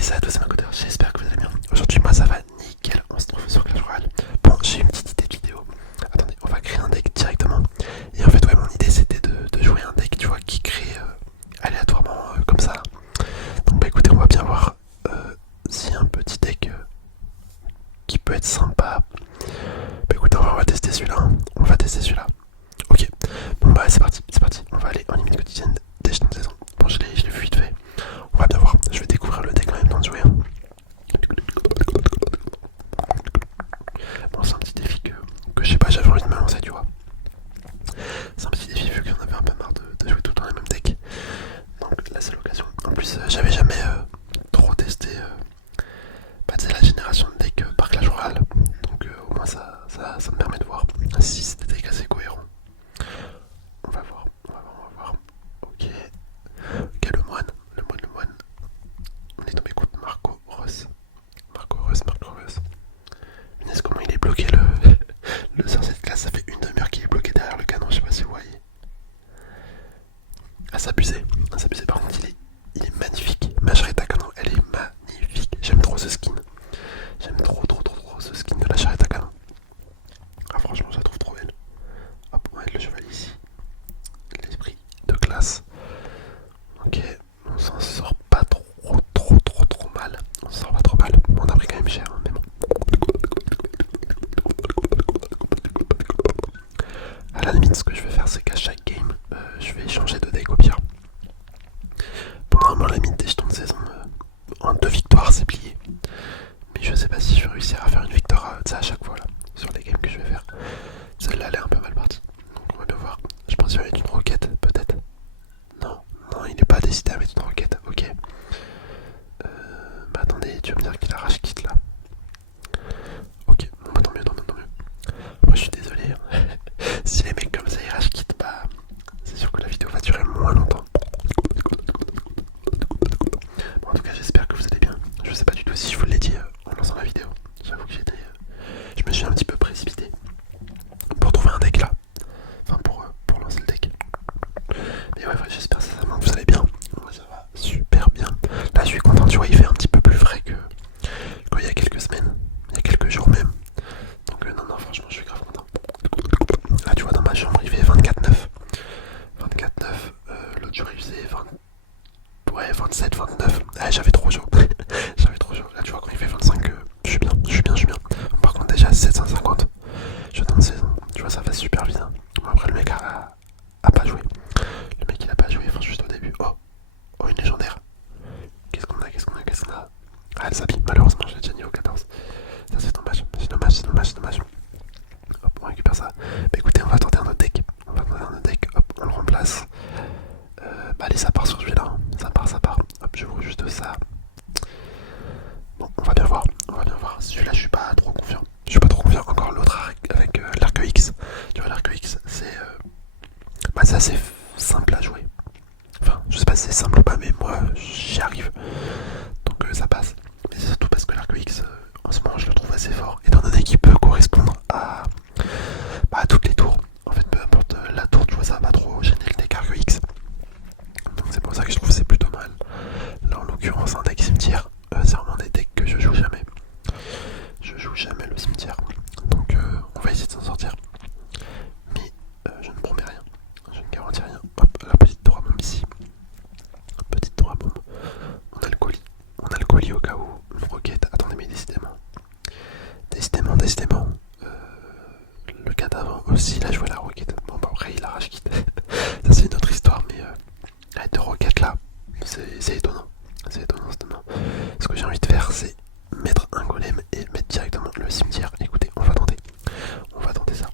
Hey, ça à tous, c'est Makoteur, j'espère que vous allez bien. Aujourd'hui, moi ça va nickel, on se trouve sur Clash Royale. Bon, j'ai une petite idée de vidéo. Attendez, on va créer un deck directement. Et en fait, ouais, mon idée c'était de jouer un deck, tu vois, qui crée aléatoirement comme ça. Donc, bah écoutez, on va bien voir si un petit deck qui peut être sympa. Bah écoutez, on va tester celui-là. Hein. On va tester celui-là. Ok, bon bah c'est parti, c'est parti. On va aller en limite quotidienne des jetons de saison. Bon, je l'ai vu vite fait. On va bien voir, je vais découvrir le deck en même temps de jouer. Hein. Bon, c'est un petit défi que je sais pas, j'avais envie de me lancer, tu vois. C'est un petit défi vu qu'on avait un peu marre de jouer tout le temps les mêmes decks. Donc là, c'est l'occasion. En plus, j'avais jamais trop testé bah, la génération de decks par Clash Royale. Donc au moins, ça me permet de voir si c'est des decks assez cohérents. On va voir, on va voir, on va voir. Ok, ok, le moine. On est tombé contre Marco Reus. Marco Reus. Mais est-ce comment il est bloqué le sorcier de classe? Ça fait une demi-heure qu'il est bloqué derrière le canon, je sais pas si vous voyez. Ah, s'abuser. Par contre, il est magnifique. Majorette à canon, elle est magnifique. J'aime trop ce skin. J'aime trop ce skin de la charrette à canon. Ah, franchement, je la trouve trop belle. Hop, on va mettre le cheval ici. L'esprit de classe. Ok, on s'en sort pas trop mal. On s'en sort pas trop mal. On a pris quand même cher, hein, mais bon. À la limite, ce que je vais faire, c'est qu'à chaque game, je vais changer de deck au pire. Pour normalement la limite des jetons de saison, en 2 victoires, c'est plié. Mais je sais pas si je vais réussir à faire une victoire à chaque fois là, sur les games que je vais faire. Celle-là, elle est un peu mal partie. Donc on va bien voir. Je pense qu'il va mettre une roquette, peut-être. Non, il n'est pas décidé à mettre une roquette. Ok. Bah attendez, tu vas me dire qu'il arrache quitte là. Ok, bon bah tant mieux. Moi je suis désolé. Hein. Si les mecs comme ça ils rage quitte, bah c'est sûr que la vidéo va durer moins longtemps. Bon, en tout cas, j'espère que vous allez bien. Je sais pas du tout si je vous l'ai dit en lançant la vidéo. J'avoue que je me suis un petit peu précipité pour trouver un deck là. Enfin, pour lancer le deck. Mais ouais, j'espère sincèrement que vous allez bien. Moi, ça va super bien. Là, je suis content, tu vois, il fait un petit peu plus frais que il y a quelques semaines, il y a quelques jours même. Donc, non, franchement, je suis grave content. Là, tu vois, dans ma chambre, il fait 24,9. 24,9. L'autre jour, il faisait 20. Ouais, 27, 29. Ah, j'avais trop chaud. Là, tu vois, quand il fait 25, je suis bien. Par contre, déjà 750. Je donne saison. Tu vois, ça va super vite. Hein. Bon, après, le mec a pas joué. Le mec, il a pas joué, enfin, juste au début. Oh, une légendaire. Qu'est-ce qu'on a? Ah, elle s'habille. Malheureusement, j'ai déjà niveau 14. Ça, c'est dommage. Hop, on récupère ça. Bah écoutez, on va tenter un autre deck. Hop, on le remplace. Bah allez, ça part sur celui-là. Hein. Ça part. Hop, je vois juste ça. Bon, on va bien voir. Celui-là, je suis pas trop confiant. Encore l'autre avec l'arc X. Tu vois, l'arc X, c'est assez simple à jouer. Enfin, je sais pas si c'est simple ou pas, mais moi, j'y arrive. Donc ça passe. Mais c'est surtout parce que l'arc X, en ce moment, je le trouve assez fort. Étant donné qu'il peut correspondre à toutes les tours. En fait, peu importe la tour, tu vois, ça va pas trop gêner le deck arc X. Donc c'est pour ça que je trouve que c'est plutôt mal. Là en l'occurrence un deck cimetière, c'est vraiment des decks que je joue jamais. Je joue jamais le cimetière. Donc on va essayer de s'en sortir. Mais je ne promets rien. Je ne garantis rien. Hop, la petite tour à bombe ici. On a le colis au cas où. Une roquette. Attendez mais décidément. Le cadavre aussi il a joué la roquette. Bon bah après il arrache quitte. Ça c'est une autre histoire mais avec deux roquettes là, c'est étonnant. Ce que j'ai envie de faire, c'est mettre un golem et mettre directement le cimetière. Écoutez, on va tenter ça.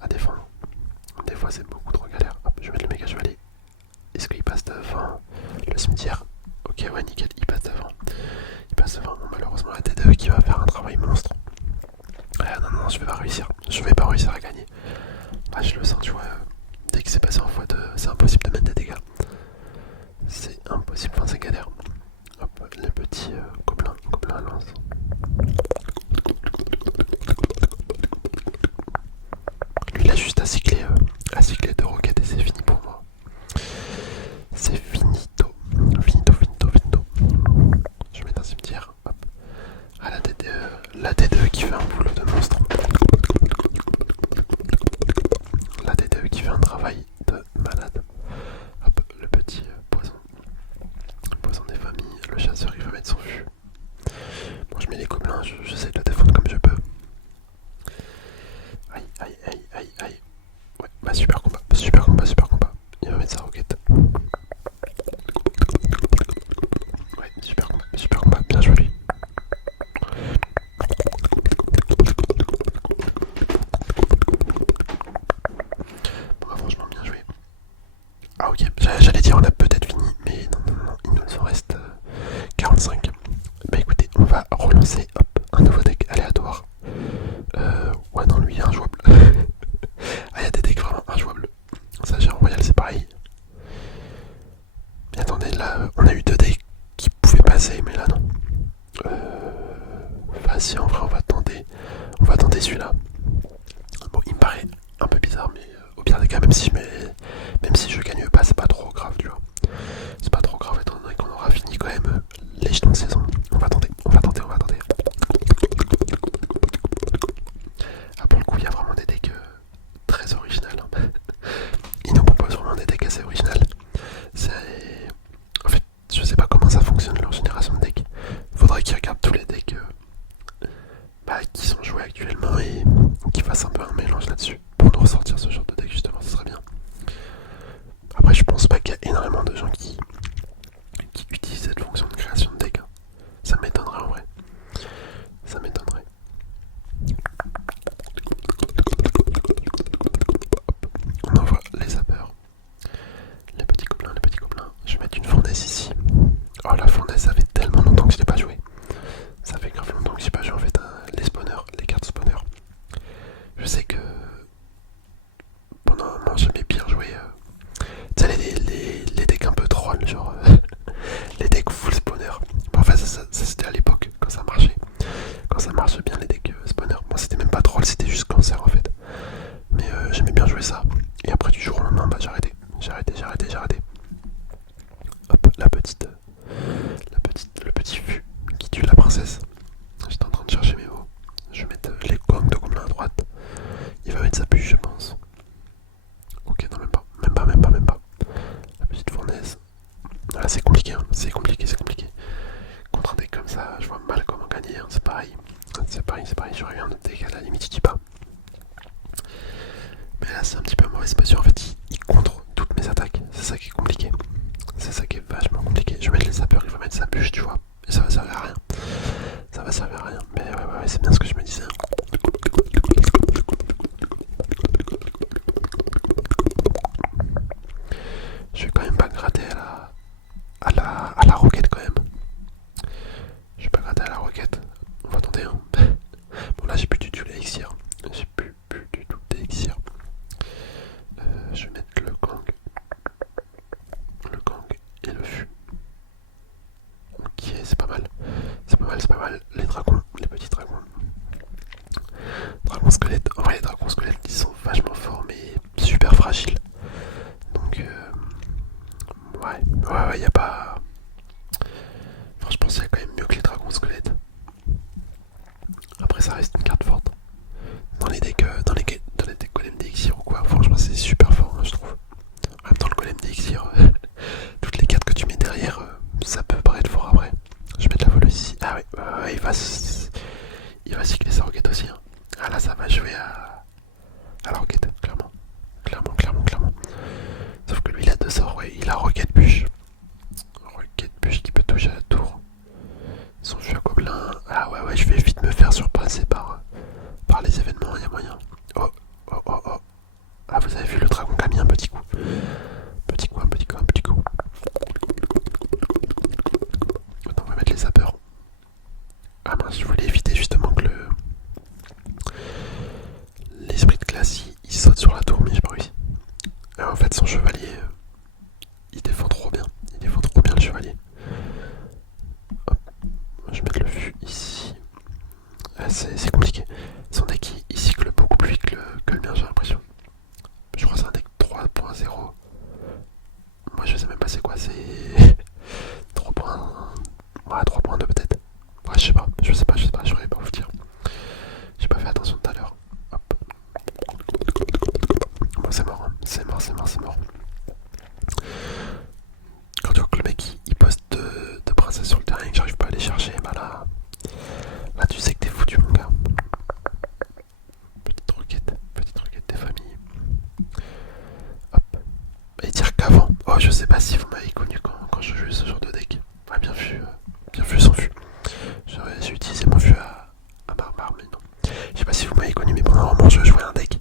à défendre. Des fois c'est beaucoup trop galère. Hop, je vais mettre le méga chevalier. Est-ce qu'il passe devant le cimetière? Ok, ouais, nickel, il passe devant. Il passe devant. Bon, malheureusement, la T2 qui va faire un travail monstre. Ah, non, non, non, je vais pas réussir. Je vais pas réussir à gagner. Ah, je le sens, tu vois. Dès que c'est passé en x2, c'est impossible de mettre des dégâts. C'est impossible, enfin, c'est galère. Hop, les petits gobelins à lance. Lui, il a juste à cycler 2 roquettes et c'est fini pour moi. C'est finito. Finito, finito, finito. Je vais mettre un cimetière. Hop. Ah, la T2 qui fait un boulot de monstre. La T2 qui fait un travail de malade. Hop, le petit poison. Le poison des familles. Le chasseur, il va mettre son fût. Bon, je mets les gobelins, j'essaie de le défendre comme je peux. Aïe, aïe, aïe, aïe, aïe. Ouais, bah super combat, super combat, super combat. Il va mettre sa roquette. Ouais, super combat, bien joué lui. Bon bah franchement bien joué. Ah ok, j'allais dire on a peut-être fini, mais non, non, non, il nous en reste 45. Bah écoutez, on va relancer, hop, un nouveau deck aléatoire. Ouais non, lui il est injouable. Ah, il y a des decks vraiment injouables. Ça, j'ai en Royal, c'est pareil. Mais attendez, là, on a eu 2 decks qui pouvaient passer, mais là, non. Vas-y, en vrai, on va tenter celui-là. Bon, il me paraît un peu bizarre, mais au pire des cas, même si je gagne pas, c'est pas trop grave, tu vois. C'est pas trop grave, étant donné qu'on aura fini quand même les jetons de saison. On va tenter, on va tenter, on va tenter. Ah, pour le coup, il y a vraiment des decks très originales. Hein. Ils nous proposent vraiment des decks assez originales. En fait, je sais pas comment ça fonctionne leur génération de decks. Faudrait qu'ils regardent tous les decks qui sont joués actuellement et qu'ils fassent un peu un mélange là-dessus pour nous ressortir ce genre de deck justement, ce serait bien. Après, je pense pas qu'il y a énormément de gens qui utilisent cette fonction de création de deck. Hein. Ça m'étonnerait en vrai. Ça m'étonnerait. On envoie les zappers. Les petits gobelins, les petits gobelins. Je vais mettre une fournaise ici. Oh, la fournaise, ça fait tellement longtemps que je l'ai pas joué. Ça fait grave longtemps que j'ai pas joué en fait les spawners, les cartes spawners. Je sais que pendant un moment j'aimais bien jouer tu sais les decks un peu troll, genre les decks full spawner. Bon, enfin ça c'était à l'époque quand ça marchait. Quand ça marche bien les decks spawner. Moi c'était même pas troll, c'était juste cancer en fait. Mais j'aimais bien jouer ça. Et après du jour au lendemain bah j'ai arrêté. J'ai arrêté. Hop, le petit fût qui tue la princesse. J'étais en train de chercher mes mots. Je vais mettre les gangs de gobelins à droite. Il va mettre sa bûche, je pense. Ok, non, même pas. La petite fournaise. Là, c'est compliqué, hein. C'est compliqué. Contre un deck comme ça, je vois mal comment gagner. Hein. C'est pareil. J'aurais eu un autre deck à la limite, il dit pas. Mais là, c'est un petit peu mauvaise position. En fait, il contre toutes mes attaques. C'est ça qui est compliqué. C'est ça qui est vachement compliqué. Je vais mettre les sapeurs, il va mettre sa bûche, tu vois. Et ça va servir à rien. Mais ouais, c'est bien ce que je me disais. Je vais quand même pas gratter à la roquette quand même. Je vais pas gratter à la roquette. On va tenter hein. Bon là j'ai plus du tout l'élixir. J'ai plus du tout d'élixir. Oh, je sais pas si vous m'avez connu quand je jouais ce genre de deck. Ouais, bien vu sans vue. J'ai utilisé mon vue à barbare, mais non. Je sais pas si vous m'avez connu, mais pendant un moment je jouais un deck.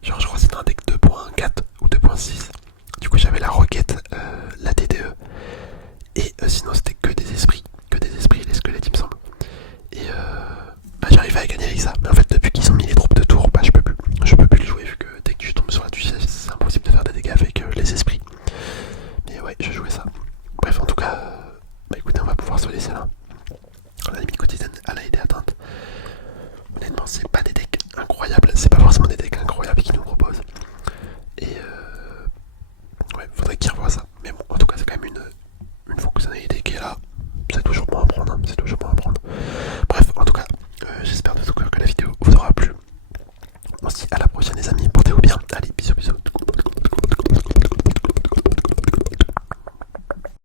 Genre, je crois que c'était un deck 2.4 ou 2.6. Du coup, j'avais la roquette, la TDE. Et sinon, c'était que des esprits. Que des esprits, les squelettes, il me semble. Et bah, j'arrivais à gagner avec ça. Mais en fait, depuis qu'ils ont mis les troupes de tour, bah, je peux plus. Je peux plus les jouer vu que dès que tu tombes sur la touche, c'est impossible de faire des dégâts avec les esprits. Mais ouais, je jouais ça. Bref, en tout cas, bah écoutez, on va pouvoir se laisser là. La limite quotidienne, elle a été atteinte. Honnêtement, c'est pas des decks incroyables. C'est pas forcément des decks incroyables qu'ils nous proposent. Et ouais, faudrait qu'ils revoient ça. Mais bon, en tout cas, c'est quand même une fonctionnalité qui est là. C'est toujours bon à prendre. Hein. C'est toujours bon à prendre. Bref, en tout cas, j'espère de tout cœur que la vidéo vous aura plu. On se dit à la prochaine, les amis.